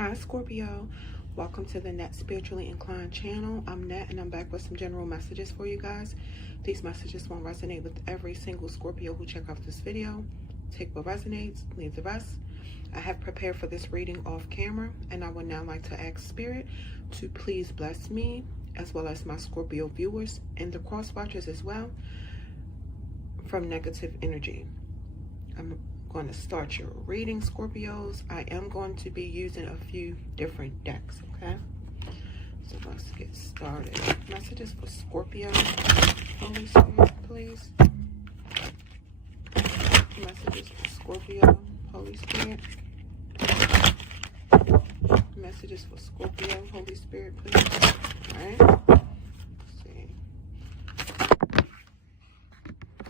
Hi Scorpio, welcome to the Net Spiritually Inclined channel. I'm Net and I'm back with some general messages for you guys. These messages won't resonate with every single Scorpio who check out this video. Take what resonates, leave the rest. I have prepared for this reading off camera and I would now like to ask Spirit to please bless me as well as my Scorpio viewers and the cross watchers as well from negative energy. I'm going to start your reading, Scorpios. I am going to be using a few different decks, okay? So let's get started. Messages for Scorpio. Holy Spirit, please. Messages for Scorpio. Holy Spirit. Messages for Scorpio. Holy Spirit, please. All right. Let's see.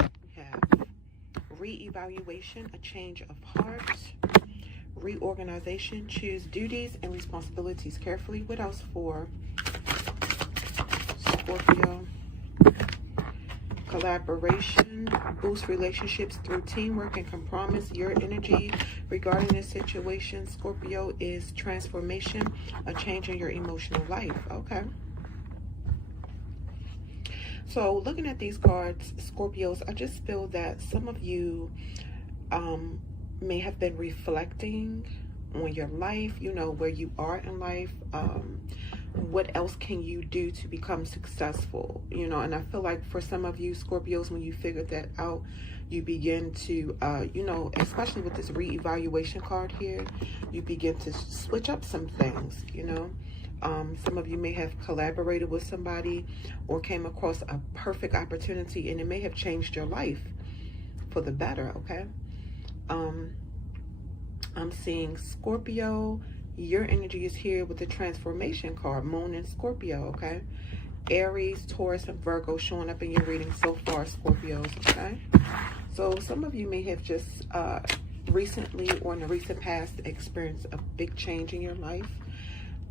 We have re-evaluation, a change of heart, reorganization, choose duties and responsibilities carefully. What else for Scorpio? Collaboration, boost relationships through teamwork and compromise. Your energy regarding this situation, Scorpio, is transformation, a change in your emotional life. Okay. So looking at these cards, Scorpios, I just feel that some of you may have been reflecting on your life, you know, where you are in life. What else can you do to become successful? You know, and I feel like for some of you Scorpios, when you figure that out, you begin to, you know, especially with this reevaluation card here, you begin to switch up some things, you know. Some of you may have collaborated with somebody or came across a perfect opportunity and it may have changed your life for the better, okay? I'm seeing Scorpio, your energy is here with the transformation card, Moon and Scorpio, okay? Aries, Taurus, and Virgo showing up in your reading so far, Scorpios, okay? So some of you may have just recently or in the recent past experienced a big change in your life.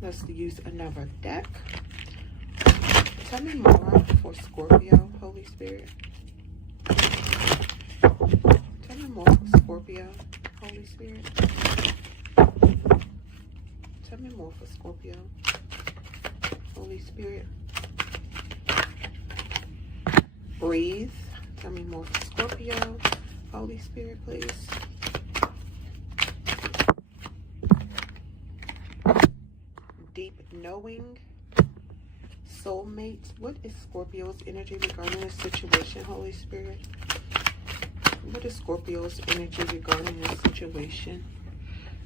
Let's use another deck. Tell me more for Scorpio, Holy Spirit. Tell me more for Scorpio, Holy Spirit. Tell me more for Scorpio, Holy Spirit. Breathe. Tell me more for Scorpio, Holy Spirit, please. Deep knowing, soulmates. What is Scorpio's energy regarding this situation, Holy Spirit? What is Scorpio's energy regarding this situation?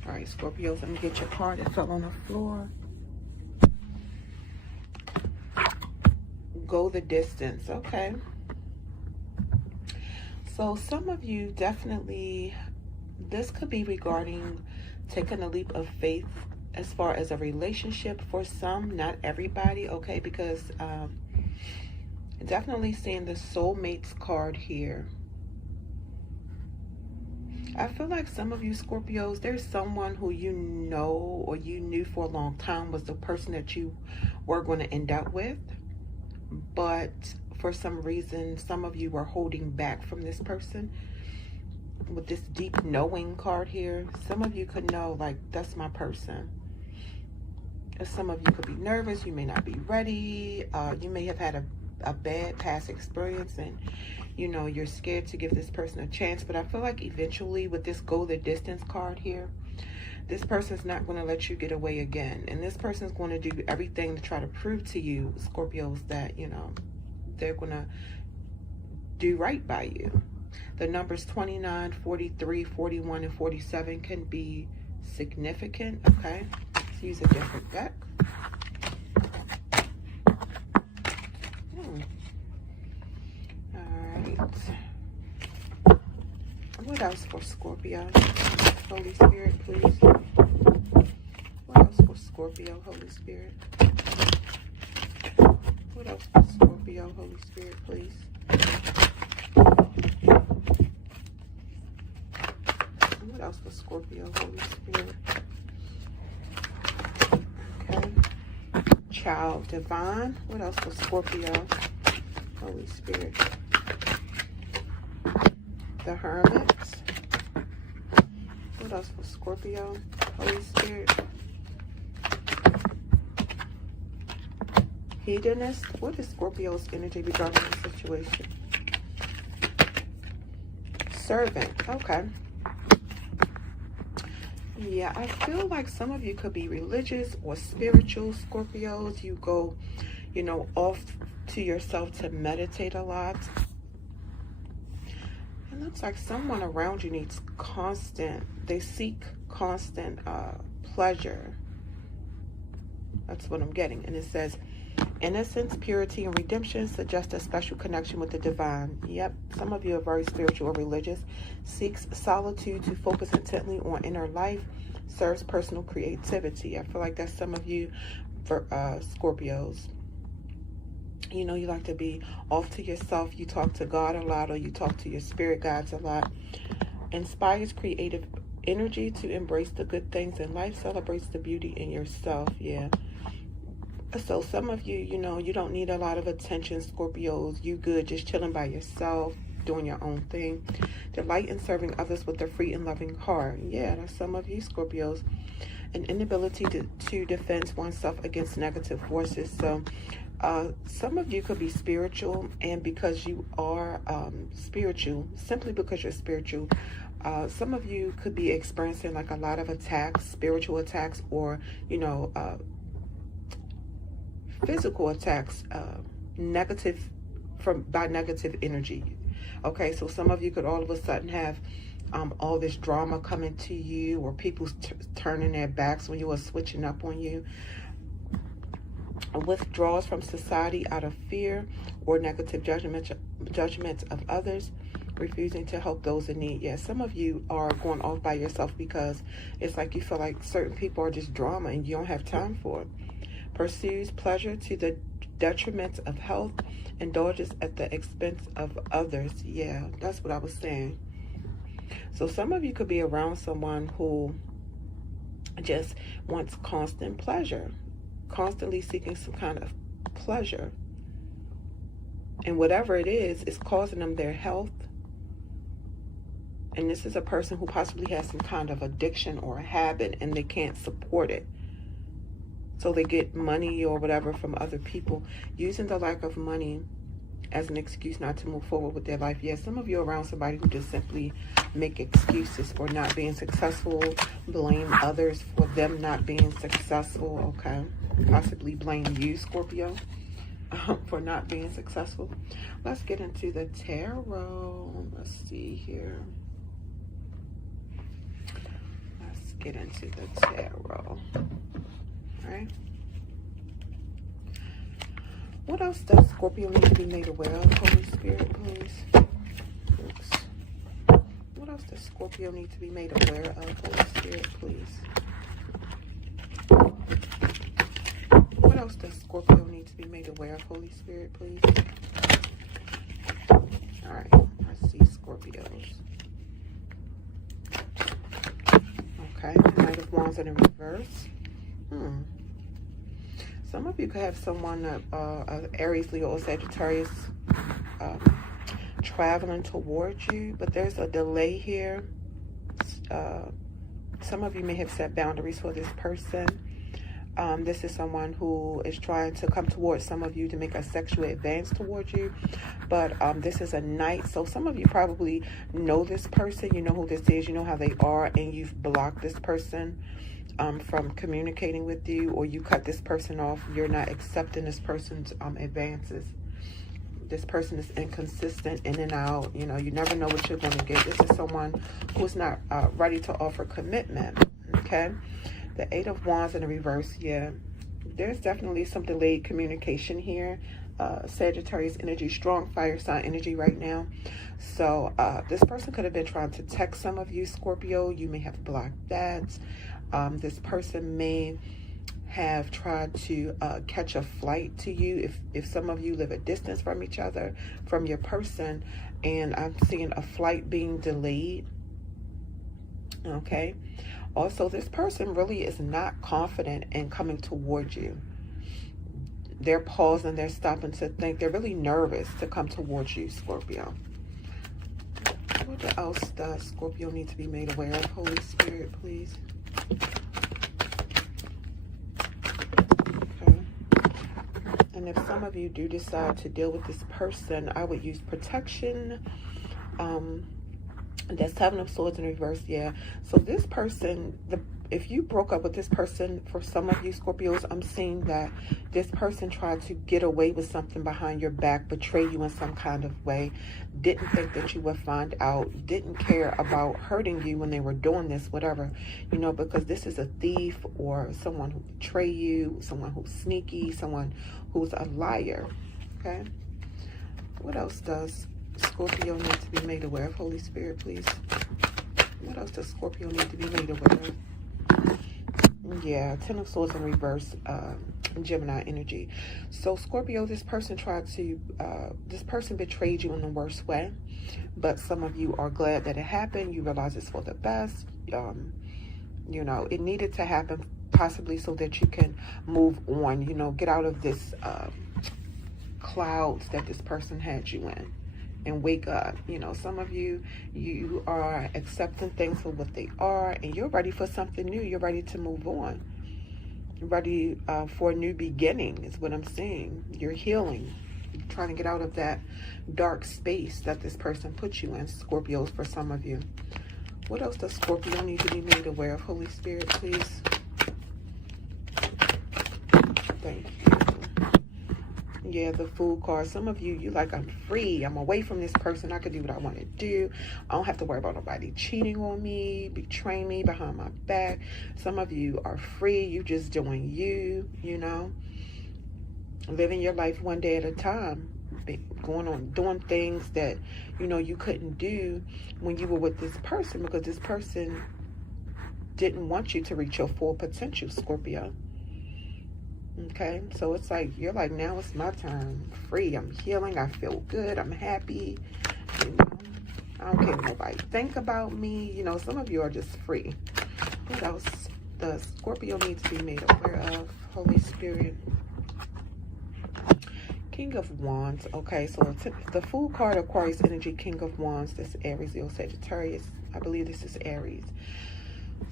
All right, Scorpios, let me get your card. It fell on the floor. Go the distance. Okay. So some of you definitely, this could be regarding taking a leap of faith as far as a relationship for some, not everybody, okay? Because definitely seeing the soulmates card here. I feel like some of you Scorpios, there's someone who you know or you knew for a long time was the person that you were going to end up with. But for some reason, some of you were holding back from this person. With this deep knowing card here, some of you could know, like, that's my person. Some of you could be nervous, you may not be ready, you may have had a bad past experience and you know you're scared to give this person a chance. But I feel like eventually with this go the distance card here, this person's not going to let you get away again, and this person's going to do everything to try to prove to you, Scorpios, that you know they're going to do right by you. The numbers 29, 43, 41, and 47 can be significant, okay? Let's use a different deck. Alright. What else for Scorpio? Holy Spirit, please. What else for Scorpio, Holy Spirit? What else for Scorpio, Holy Spirit, please? What else for Scorpio, Holy Spirit? Okay. Child divine. What else for Scorpio, Holy Spirit? The Hermit. What else for Scorpio, Holy Spirit? Hedonist. What is Scorpio's energy regarding the situation? Servant. Okay. Yeah, I feel like some of you could be religious or spiritual Scorpios. You go, you know, off to yourself to meditate a lot. It looks like someone around you needs constant, they seek constant pleasure. That's what I'm getting. And it says, innocence, purity, and redemption suggest a special connection with the divine. Yep, some of you are very spiritual or religious. Seeks solitude to focus intently on inner life. Serves personal creativity. I feel like that's some of you for Scorpios. You know, you like to be off to yourself. You talk to God a lot, or you talk to your spirit guides a lot. Inspires creative energy to embrace the good things in life. Celebrates the beauty in yourself. Yeah. So some of you, you know, you don't need a lot of attention, Scorpios. You good just chilling by yourself, doing your own thing. Delight in serving others with a free and loving heart. Yeah, that's some of you, Scorpios. An inability to defend oneself against negative forces. So some of you could be spiritual, and because you are spiritual, simply because you're spiritual, some of you could be experiencing like a lot of attacks, spiritual attacks, or, you know, physical attacks, by negative energy. Okay, so some of you could all of a sudden have all this drama coming to you, or people turning their backs when you, are switching up on you. Withdraws from society out of fear or negative judgments of others. Refusing to help those in need. Yeah, some of you are going off by yourself because it's like you feel like certain people are just drama and you don't have time for it. Pursues pleasure to the detriment of health, indulges at the expense of others. Yeah, that's what I was saying. So some of you could be around someone who just wants constant pleasure, constantly seeking some kind of pleasure. And whatever it is causing them their health. And this is a person who possibly has some kind of addiction or a habit, and they can't support it. So they get money or whatever from other people, using the lack of money as an excuse not to move forward with their life. Yes, some of you are around somebody who just simply make excuses for not being successful, blame others for them not being successful, okay? Possibly blame you, Scorpio, for not being successful. Let's get into the tarot. Let's see here. Let's get into the tarot. All right. What else does Scorpio need to be made aware of? Holy Spirit, please. Oops. What else does Scorpio need to be made aware of? Holy Spirit, please. What else does Scorpio need to be made aware of? Holy Spirit, please. All right. I see Scorpios. Okay. Knight of Wands in reverse. Some of you could have someone, Aries, Leo, or Sagittarius, traveling towards you, but there's a delay here. Some of you may have set boundaries for this person. This is someone who is trying to come towards some of you to make a sexual advance towards you, but this is a knight, so some of you probably know this person. You know who this is, you know how they are, and you've blocked this person from communicating with you, or you cut this person off. You're not accepting this person's advances. This person is inconsistent, in and out. You know, you never know what you're going to get. This is someone who's not ready to offer commitment. Okay, the Eight of Wands in the reverse. Yeah, there's definitely some delayed communication here. Sagittarius energy, strong fire sign energy right now. So this person could have been trying to text some of you, Scorpio. You may have blocked that. This person may have tried to catch a flight to you. If some of you live a distance from each other, from your person, and I'm seeing a flight being delayed. Okay. Also, this person really is not confident in coming towards you. They're pausing, they're stopping to think. They're really nervous to come towards you, Scorpio. What else does Scorpio need to be made aware of? Holy Spirit, please. Okay. And if some of you do decide to deal with this person, I would use protection. That's Seven of Swords in reverse, yeah. So this person, if you broke up with this person, for some of you Scorpios, I'm seeing that this person tried to get away with something behind your back, betray you in some kind of way, didn't think that you would find out, didn't care about hurting you when they were doing this, whatever, you know, because this is a thief or someone who betray you, someone who's sneaky, someone who's a liar, okay? What else does Scorpio need to be made aware of? Holy Spirit, please. What else does Scorpio need to be made aware of? Yeah, Ten of Swords in reverse, Gemini energy. So Scorpio, this person betrayed you in the worst way, but some of you are glad that it happened. You realize it's for the best. You know, it needed to happen possibly so that you can move on, you know, get out of this clouds that this person had you in and wake up. You know, some of you are accepting things for what they are, and you're ready for something new. You're ready to move on. You're ready for a new beginning is what I'm seeing. You're healing. You're trying to get out of that dark space that this person put you in, Scorpios, for some of you. What else does Scorpio need to be made aware of? Holy Spirit, please. Thank you. Yeah, the Fool card. Some of you like, I'm free. I'm away from this person. I can do what I want to do. I don't have to worry about nobody cheating on me, betraying me behind my back. Some of you are free. You just doing you, you know, living your life one day at a time, going on, doing things that, you know, you couldn't do when you were with this person because this person didn't want you to reach your full potential, Scorpio. Okay, so it's like, you're like, now it's my time. I'm free. I'm healing. I feel good. I'm happy. You know, I don't care what nobody think about me. You know, some of you are just free. What else does Scorpio need to be made aware of? Holy Spirit. King of Wands. Okay, so the Fool card, Aquarius energy, King of Wands. This is Aries, Leo, Sagittarius. I believe this is Aries.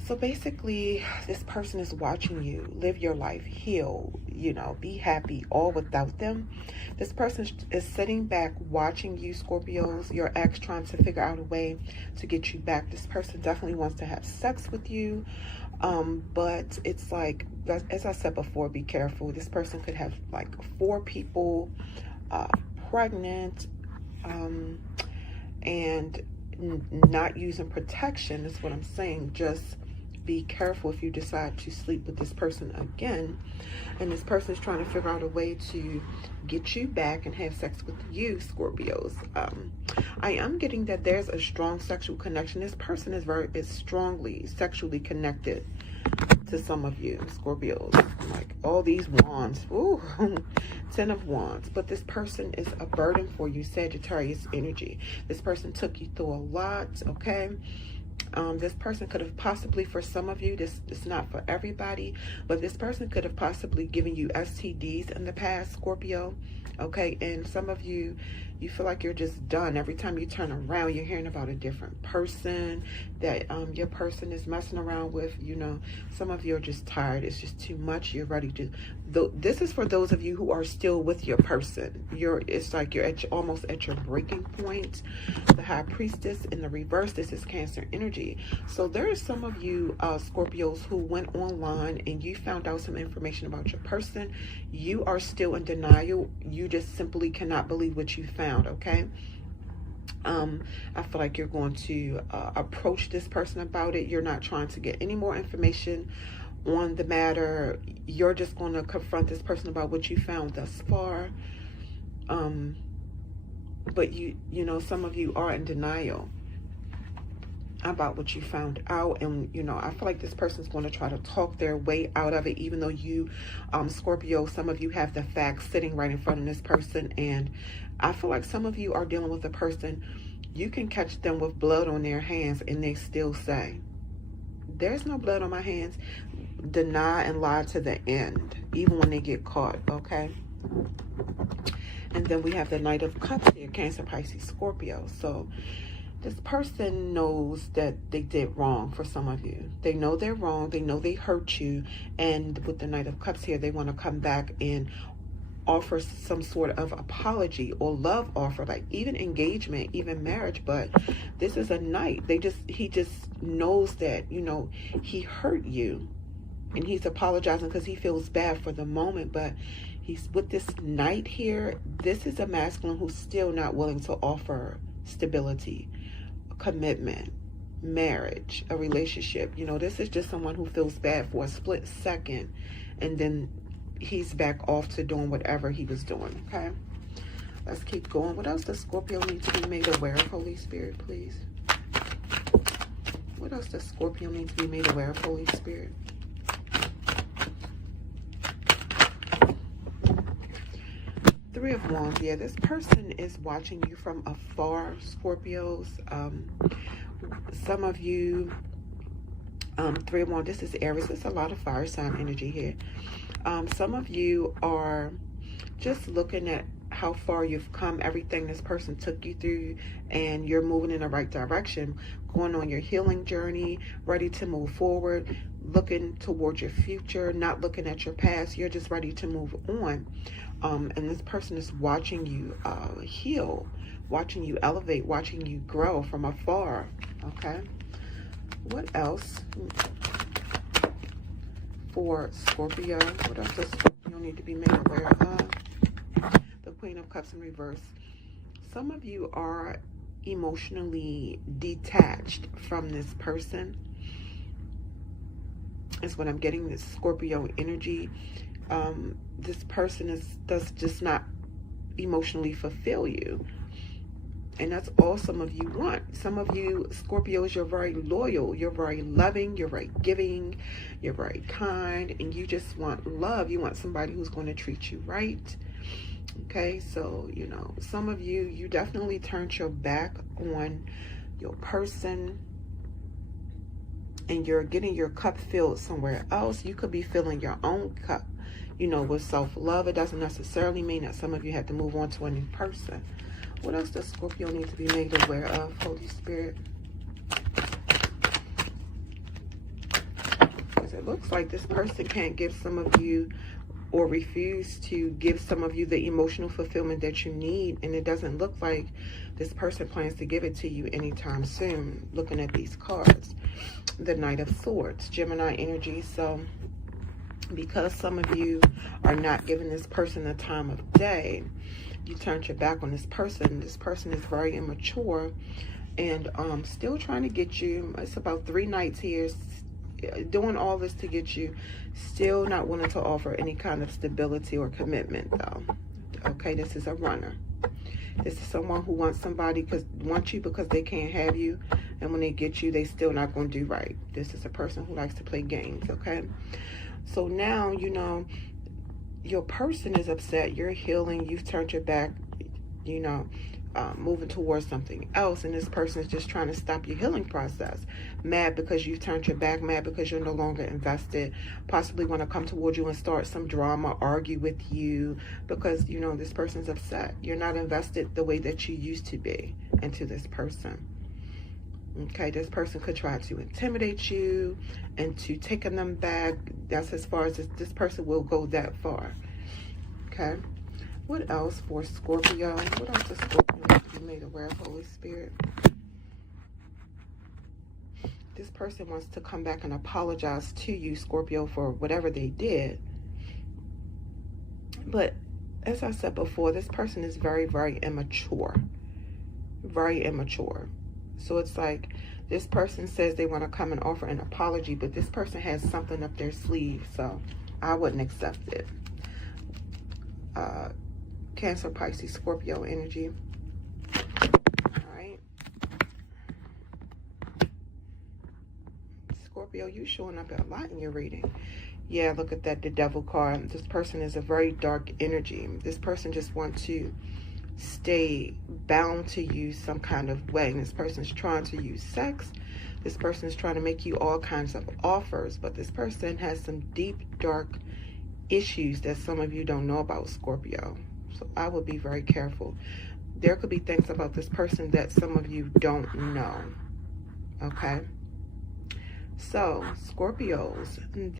So basically, this person is watching you live your life, heal, you know, be happy, all without them. This person is sitting back watching you, Scorpios, your ex, trying to figure out a way to get you back. This person definitely wants to have sex with you. But it's like, as I said before, be careful. This person could have like 4 people pregnant and not using protection is what I'm saying. Just be careful if you decide to sleep with this person again, and this person is trying to figure out a way to get you back and have sex with you, Scorpios. I am getting that there's a strong sexual connection. This person is strongly sexually connected to some of you, Scorpios. Like all these wands, ooh, 10 of Wands. But this person is a burden for you, Sagittarius energy. This person took you through a lot, okay? This person could have possibly, for some of you, this is not for everybody, but this person could have possibly given you STDs in the past, Scorpio, okay? And some of you, you feel like you're just done. Every time you turn around, you're hearing about a different person that your person is messing around with. You know, some of you are just tired. It's just too much. You're ready to. This is for those of you who are still with your person. It's like you're almost at your breaking point. The High Priestess in the reverse. This is Cancer energy. So there are some of you Scorpios who went online and you found out some information about your person. You are still in denial. You just simply cannot believe what you found. Okay, I feel like you're going to approach this person about it. You're not trying to get any more information on the matter. You're just going to confront this person about what you found thus far. But you know, some of you are in denial about what you found out, and you know, I feel like this person's going to try to talk their way out of it, even though you Scorpio, some of you have the facts sitting right in front of this person. And I feel like some of you are dealing with a person, you can catch them with blood on their hands and they still say, there's no blood on my hands. Deny and lie to the end, even when they get caught, okay? And then we have the Knight of Cups here, Cancer, Pisces, Scorpio. So this person knows that they did wrong for some of you. They know they're wrong. They know they hurt you. And with the Knight of Cups here, they want to come back and offer some sort of apology or love offer, like even engagement, even marriage. But this is a knight. He just knows that, you know, he hurt you, and he's apologizing because he feels bad for the moment. But he's with this knight here. This is a masculine who's still not willing to offer stability, commitment, marriage, a relationship. You know, this is just someone who feels bad for a split second, and then he's back off to doing whatever he was doing. Okay, let's keep going. What else does Scorpio need to be made aware of, Holy Spirit, please? What else does Scorpio need to be made aware of, Holy Spirit? Three of Wands. Yeah, this person is watching you from afar, Scorpios. Some of you, Three of Wands, this is Aries. There's a lot of fire sign energy here. Some of you are just looking at how far you've come, everything this person took you through, and you're moving in the right direction, going on your healing journey, ready to move forward, looking towards your future, not looking at your past. You're just ready to move on. And this person is watching you heal, watching you elevate, watching you grow from afar. Okay, what else for Scorpio? What else does Scorpio need to be made aware of? The Queen of Cups in reverse. Some of you are emotionally detached from this person. Is what I'm getting, this Scorpio energy. This person does just not emotionally fulfill you. And that's all some of you want. Some of you Scorpios, you're very loyal, you're very loving, you're very giving, you're very kind, and you just want love. You want somebody who's going to treat you right. Okay, so, you know, some of you, you definitely turned your back on your person, and you're getting your cup filled somewhere else. You could be filling your own cup, you know, with self-love. It doesn't necessarily mean that some of you have to move on to a new person. What else does Scorpio need to be made aware of, Holy Spirit? Because it looks like this person can't give some of you, or refuse to give some of you, the emotional fulfillment that you need. And it doesn't look like this person plans to give it to you anytime soon, looking at these cards. The Knight of Swords, Gemini energy. So because some of you are not giving this person the time of day, you turned your back on this person. This person is very immature and still trying to get you. It's about 3 nights here, doing all this to get you, still not willing to offer any kind of stability or commitment though. Okay, this is a runner. This is someone who wants somebody, wants you because they can't have you, and when they get you, they still not going to do right. This is a person who likes to play games. Okay, so now, you know, your person is upset, you're healing, you've turned your back, you know, moving towards something else, and this person is just trying to stop your healing process. Mad because you've turned your back, mad because you're no longer invested, possibly want to come towards you and start some drama, argue with you, because, you know, this person's upset. You're not invested the way that you used to be into this person. Okay, this person could try to intimidate you into taking them back. That's as far as this person will go, that far. Okay, what else for Scorpio? What else does Scorpio need to be made aware of, Holy Spirit? This person wants to come back and apologize to you, Scorpio, for whatever they did. But as I said before, this person is very, very immature. Very immature. So it's like this person says they want to come and offer an apology, but this person has something up their sleeve, so I wouldn't accept it. Cancer, Pisces, Scorpio energy. All right. Scorpio, you showing up a lot in your reading. Yeah, look at that, the Devil card. This person is a very dark energy. This person just wants to stay bound to you some kind of way. And this person is trying to use sex. This person is trying to make you all kinds of offers. But this person has some deep, dark issues that some of you don't know about, Scorpio. So I would be very careful. There could be things about this person that some of you don't know. Okay? So, Scorpios,